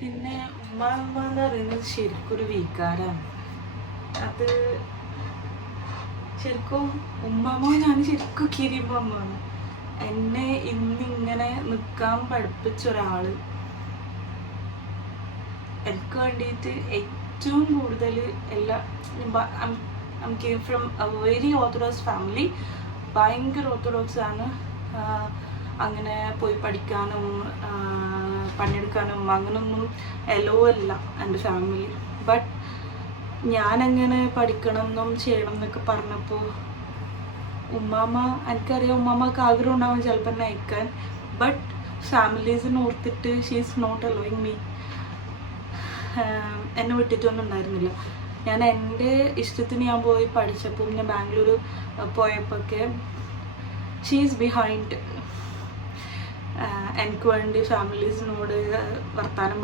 പിന്നെ ഉമ്മ എന്ന് പറയുന്നത് ശരിക്കൊരു വികാരമാണ്. അത് ശരിക്കും ഉമ്മമ്മ ഞാൻ ശരിക്കും കിരിയമ്മയാണ്. എന്നെ ഇന്നിങ്ങനെ നിൽക്കാൻ പഠിപ്പിച്ച ഒരാൾ, എനിക്ക് വേണ്ടിയിട്ട് ഏറ്റവും കൂടുതൽ എല്ലാ came from A very orthodox family, ഭയങ്കര ഓർത്തഡോക്സ് ആണ്. അങ്ങനെ പോയി പഠിക്കാനും പണിയെടുക്കാനും അങ്ങനൊന്നും എലോ അല്ല എൻ്റെ ഫാമിലി. ബട്ട് ഞാനങ്ങനെ പഠിക്കണം എന്നും ചെയ്യണം എന്നൊക്കെ പറഞ്ഞപ്പോൾ ഉമ്മാമ്മ, എനിക്കറിയാം ഉമ്മാമ്മക്ക് ആഗ്രഹം ഉണ്ടാവും ചിലപ്പോൾ എന്നെ അയക്കാൻ, ബട്ട് ഫാമിലീസിന് ഓർത്തിട്ട് she is not allowing me. എന്നെ വിട്ടിട്ടൊന്നും ഉണ്ടായിരുന്നില്ല. ഞാൻ എൻ്റെ ഇഷ്ടത്തിന് ഞാൻ പോയി പഠിച്ചപ്പോൾ, ഞാൻ ബാംഗ്ലൂർ പോയപ്പോഴൊക്കെ ഷീ ഈസ് ബിഹൈൻഡ്. എനിക്ക് വേണ്ടി ഫാമിലീസിനോട് വർത്താനം